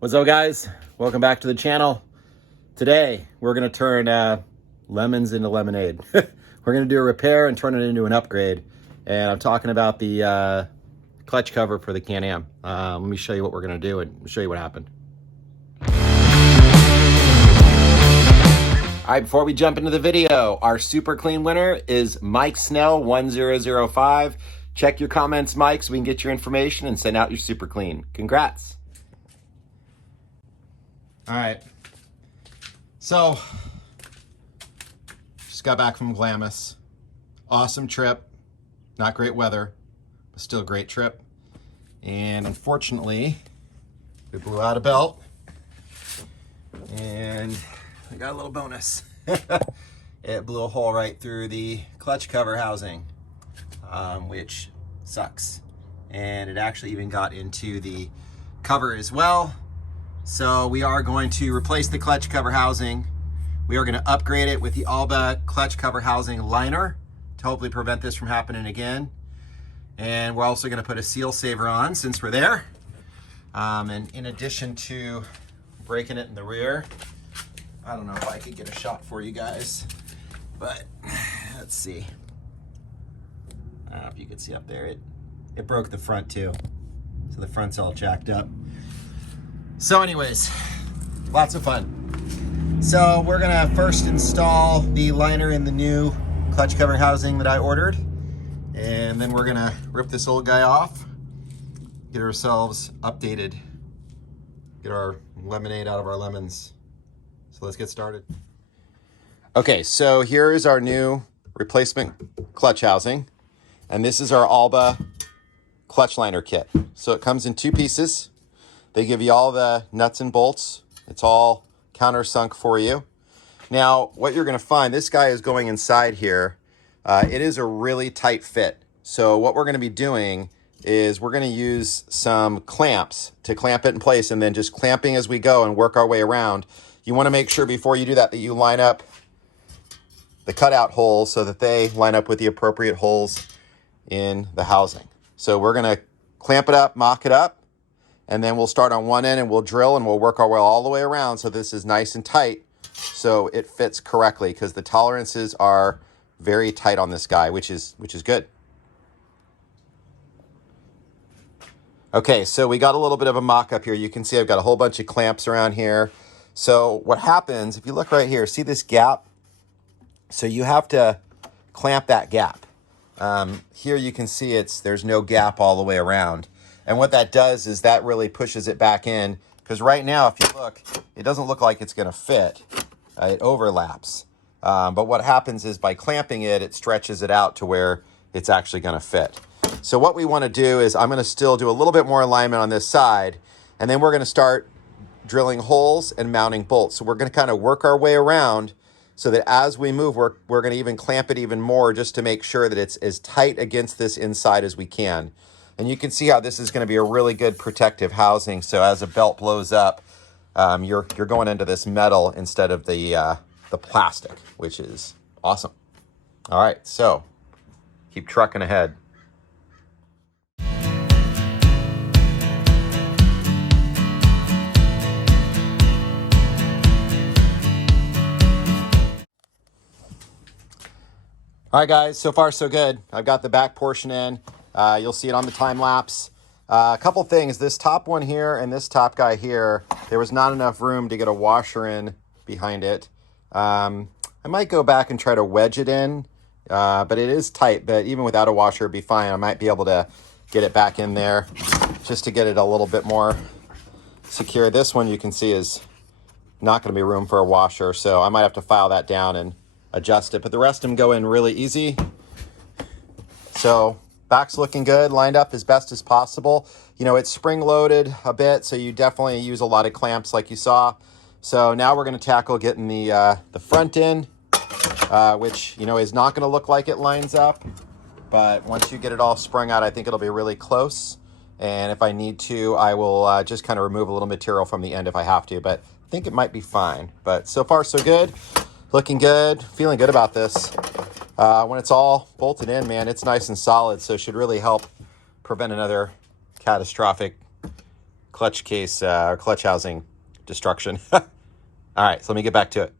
What's up, guys? Welcome back to the channel. Today we're going to turn lemons into lemonade. We're going to do a repair and turn it into an upgrade, and I'm talking about the clutch cover for the Can-Am. Let me show you what we're going to do and show you what happened. All right, before we jump into the video, our Superclean winner is Mike Snell 1005. Check your comments, Mike, so we can get your information and send out your Superclean. Congrats. All right, so just got back from Glamis. Awesome trip, not great weather, but still a great trip. And unfortunately, we blew out a belt, and I got a little bonus. It blew a hole right through the clutch cover housing, which sucks. And it actually even got into the cover as well. So we are going to replace the clutch cover housing. We are going to upgrade it with the Alba clutch cover housing liner to hopefully prevent this from happening again. And we're also going to put a seal saver on since we're there. And in addition to breaking it in the rear, I don't know if I could get a shot for you guys, but let's see. I don't know if you can see up there. It broke the front too. So the front's all jacked up. So anyways, lots of fun. So we're gonna first install the liner in the new clutch cover housing that I ordered. And then we're gonna rip this old guy off, get ourselves updated, get our lemonade out of our lemons. So let's get started. Okay, so here is our new replacement clutch housing. And this is our Alba clutch liner kit. So it comes in two pieces. They give you all the nuts and bolts. It's all countersunk for you. Now, what you're gonna find, this guy is going inside here. It is a really tight fit. So what we're gonna be doing is we're gonna use some clamps to clamp it in place, and then just clamping as we go and work our way around. You wanna make sure before you do that you line up the cutout holes so that they line up with the appropriate holes in the housing. So we're gonna clamp it up, mock it up, and then we'll start on one end and we'll drill and we'll work our way all the way around so this is nice and tight so it fits correctly, because the tolerances are very tight on this guy, which is good. Okay, so we got a little bit of a mock-up here. You can see I've got a whole bunch of clamps around here. So what happens, if you look right here, see this gap? So you have to clamp that gap. Here you can see there's no gap all the way around. And what that does is that really pushes it back in, because right now, if you look, it doesn't look like it's gonna fit. It overlaps. But what happens is by clamping it, it stretches it out to where it's actually gonna fit. So what we wanna do is I'm gonna still do a little bit more alignment on this side, and then we're gonna start drilling holes and mounting bolts. So we're gonna kind of work our way around so that as we move, we're gonna even clamp it even more just to make sure that it's as tight against this inside as we can. And you can see how this is gonna be a really good protective housing. So as a belt blows up, you're going into this metal instead of the plastic, which is awesome. All right, so keep trucking ahead. All right, guys, so far so good. I've got the back portion in. You'll see it on the time lapse. A couple things, this top one here and this top guy here, there was not enough room to get a washer in behind it. I might go back and try to wedge it in, but it is tight, but even without a washer, it'd be fine. I might be able to get it back in there just to get it a little bit more secure. This one you can see is not gonna be room for a washer, so I might have to file that down and adjust it, but the rest of them go in really easy. So back's looking good, lined up as best as possible. You know, it's spring loaded a bit, so you definitely use a lot of clamps like you saw. So now we're gonna tackle getting the front in, which, you know, is not gonna look like it lines up, but once you get it all sprung out, I think it'll be really close. And if I need to, I will just kind of remove a little material from the end if I have to, but I think it might be fine. But so far so good. Looking good, feeling good about this. When it's all bolted in, man, it's nice and solid, so it should really help prevent another catastrophic clutch case or clutch housing destruction. All right, so let me get back to it.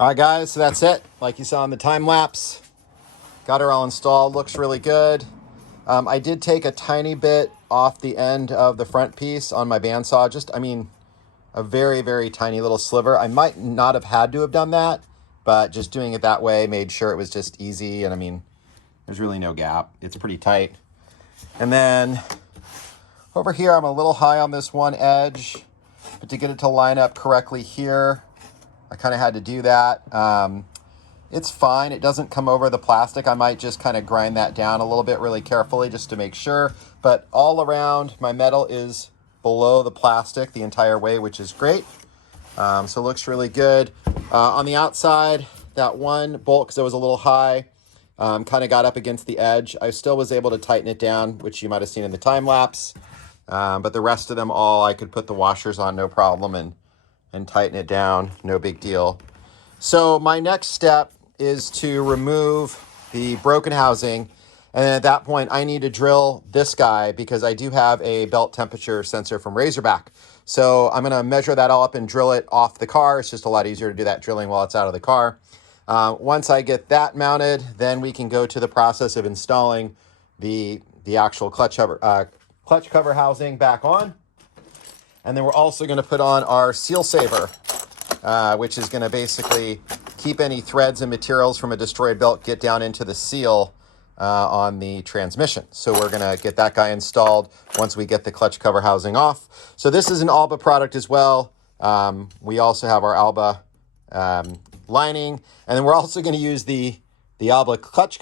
All right, guys, so that's it. Like you saw in the time lapse, got her all installed. Looks really good. I did take a tiny bit off the end of the front piece on my bandsaw. Just, I mean, a very, very tiny little sliver. I might not have had to have done that, but just doing it that way made sure it was just easy. And I mean, there's really no gap. It's pretty tight. And then over here, I'm a little high on this one edge, but to get it to line up correctly here, I kind of had to do that. It's fine. It doesn't come over the plastic. I might just kind of grind that down a little bit really carefully just to make sure. But all around, my metal is below the plastic the entire way, which is great. So it looks really good. On the outside, that one bolt, because it was a little high, kind of got up against the edge. I still was able to tighten it down, which you might have seen in the time lapse. But the rest of them all, I could put the washers on no problem and tighten it down, no big deal. So my next step is to remove the broken housing. And then at that point, I need to drill this guy because I do have a belt temperature sensor from Razorback. So I'm gonna measure that all up and drill it off the car. It's just a lot easier to do that drilling while it's out of the car. Once I get that mounted, then we can go to the process of installing the actual clutch cover housing back on. And then we're also gonna put on our seal saver, which is gonna basically keep any threads and materials from a destroyed belt get down into the seal on the transmission. So we're gonna get that guy installed once we get the clutch cover housing off. So this is an Alba product as well. We also have our Alba lining, and then we're also gonna use the Alba clutch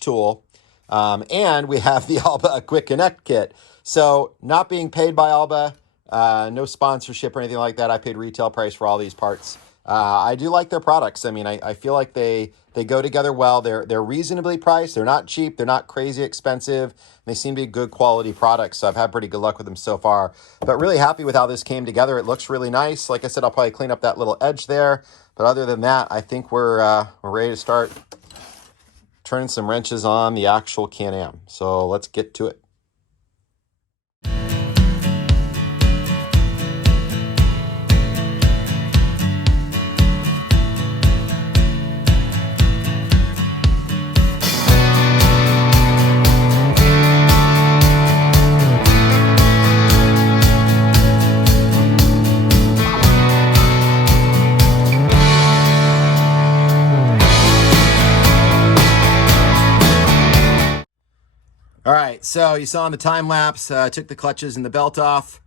tool, and we have the Alba Quick Connect kit. So not being paid by Alba, no sponsorship or anything like that. I paid retail price for all these parts. I do like their products. I mean, I feel like they go together well. They're reasonably priced. They're not cheap. They're not crazy expensive. They seem to be good quality products. So I've had pretty good luck with them so far. But really happy with how this came together. It looks really nice. Like I said, I'll probably clean up that little edge there. But other than that, I think we're ready to start turning some wrenches on the actual Can-Am. So let's get to it. All right, so you saw in the time lapse, took the clutches and the belt off,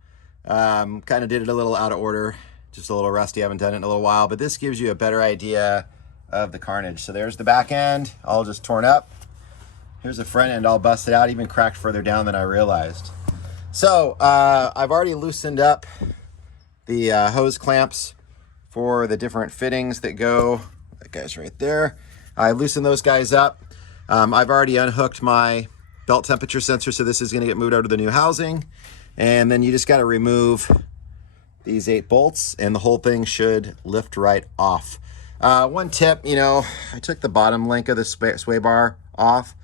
kind of did it a little out of order, just a little rusty, haven't done it in a little while, but this gives you a better idea of the carnage. So there's the back end, all just torn up. Here's the front end all busted out, even cracked further down than I realized. So I've already loosened up the hose clamps for the different fittings that go, that guy's right there. I loosened those guys up. I've already unhooked my belt temperature sensor, so this is going to get moved out of the new housing. And then you just got to remove these 8 bolts and the whole thing should lift right off. One tip, I took the bottom link of the sway bar off.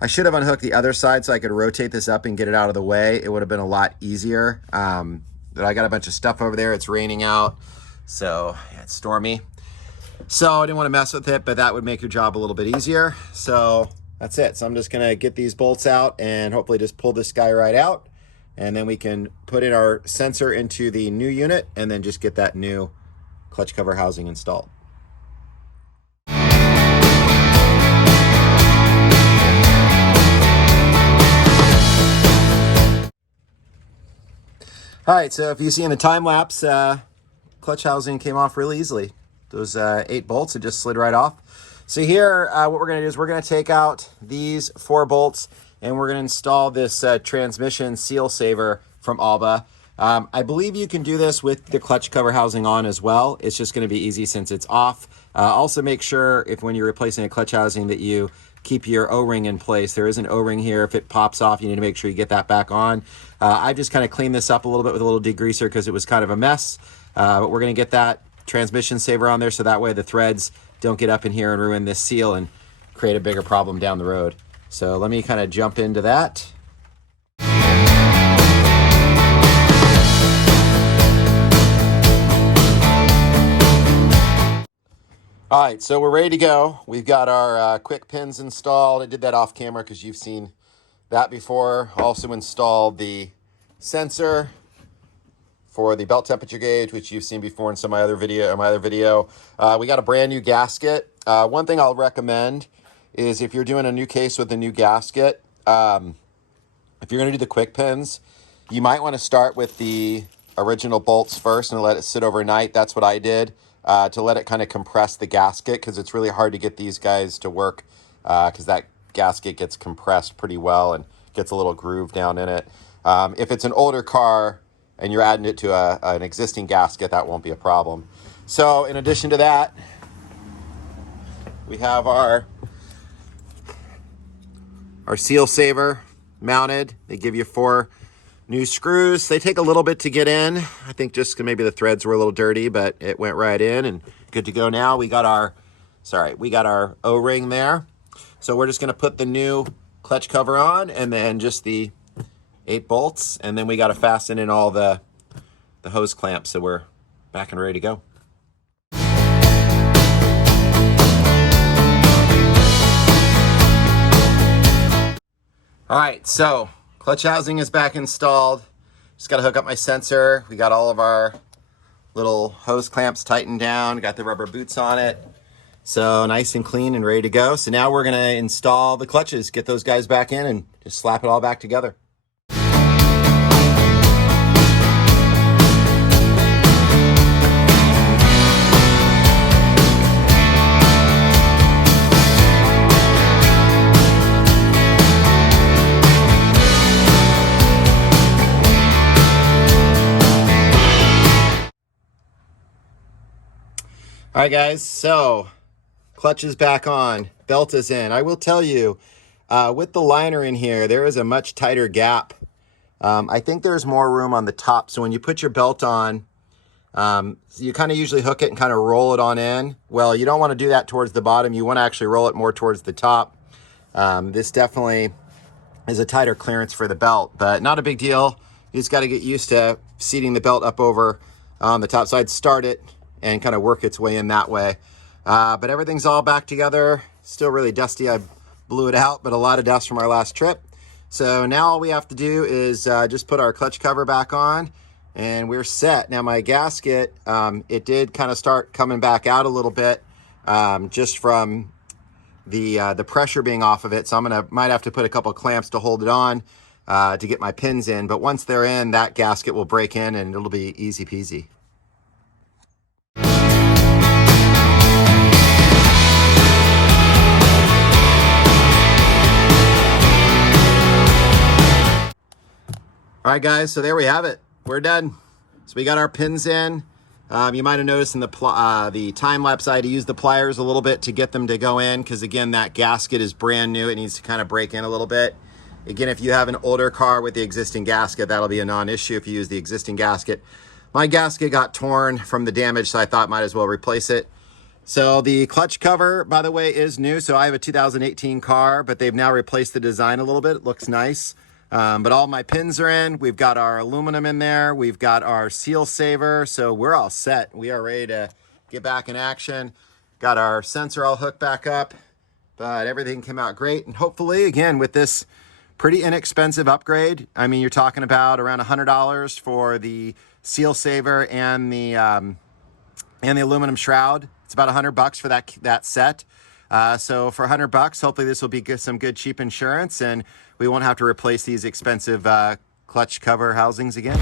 I should have unhooked the other side so I could rotate this up and get it out of the way. It would have been a lot easier. But I got a bunch of stuff over there. It's raining out, so yeah, it's stormy. So I didn't want to mess with it, but that would make your job a little bit easier. So that's it. So I'm just going to get these bolts out and hopefully just pull this guy right out. And then we can put in our sensor into the new unit and then just get that new clutch cover housing installed. All right, so if you see in the time lapse, clutch housing came off really easily. Those 8 bolts, it just slid right off. So here, what we're gonna do is we're gonna take out these 4 bolts and we're gonna install this transmission seal saver from Alba. I believe you can do this with the clutch cover housing on as well. It's just gonna be easy since it's off. Also make sure when you're replacing a clutch housing that you keep your O-ring in place. There is an O-ring here. If it pops off, you need to make sure you get that back on. I just kind of cleaned this up a little bit with a little degreaser because it was kind of a mess. But we're going to get that transmission saver on there so that way the threads don't get up in here and ruin this seal and create a bigger problem down the road. So let me kind of jump into that. All right, so we're ready to go. We've got our quick pins installed. I did that off camera because you've seen that before. Also installed the sensor for the belt temperature gauge, which you've seen before in some of my other video. We got a brand new gasket. One thing I'll recommend is if you're doing a new case with a new gasket, if you're going to do the quick pins, you might want to start with the original bolts first and let it sit overnight. That's what I did. To let it kind of compress the gasket, because it's really hard to get these guys to work because that gasket gets compressed pretty well and gets a little groove down in it. If it's an older car and you're adding it to an existing gasket, that won't be a problem. So in addition to that, we have our seal saver mounted. They give you 4 new screws. They take a little bit to get in. I think just maybe the threads were a little dirty, but it went right in and good to go now. We got our O-ring there. So we're just gonna put the new clutch cover on and then just the 8 bolts. And then we got to fasten in all the hose clamps. So we're back and ready to go. All right, so clutch housing is back installed. Just got to hook up my sensor. We got all of our little hose clamps tightened down. Got the rubber boots on it. So nice and clean and ready to go. So now we're going to install the clutches, get those guys back in and just slap it all back together. All right, guys, so clutch is back on, belt is in. I will tell you, with the liner in here, there is a much tighter gap. I think there's more room on the top. So when you put your belt on, you kind of usually hook it and kind of roll it on in. Well, you don't want to do that towards the bottom. You want to actually roll it more towards the top. This definitely is a tighter clearance for the belt, but not a big deal. You just got to get used to seating the belt up over on the top side, start it, and kind of work its way in that way. But everything's all back together. Still really dusty. I blew it out, but a lot of dust from our last trip. So now all we have to do is just put our clutch cover back on and we're set. Now my gasket, it did kind of start coming back out a little bit just from the pressure being off of it. So might have to put a couple clamps to hold it on to get my pins in. But once they're in, that gasket will break in and it'll be easy peasy. All right, guys, so there we have it. We're done. So we got our pins in. You might have noticed in the time lapse I had to use the pliers a little bit to get them to go in because, again, that gasket is brand new. It needs to kind of break in a little bit. Again, if you have an older car with the existing gasket, that'll be a non-issue if you use the existing gasket. My gasket got torn from the damage, so I thought might as well replace it. So the clutch cover, by the way, is new. So I have a 2018 car, but they've now replaced the design a little bit. It looks nice. But all my pins are in. We've got our aluminum in there. We've got our seal saver. So we're all set. We are ready to get back in action. Got our sensor all hooked back up, but everything came out great. And hopefully, again, with this pretty inexpensive upgrade, I mean, you're talking about around $100 for the seal saver and the aluminum shroud. It's about $100 for that set. So for $100, hopefully this will be some good cheap insurance and we won't have to replace these expensive clutch cover housings again.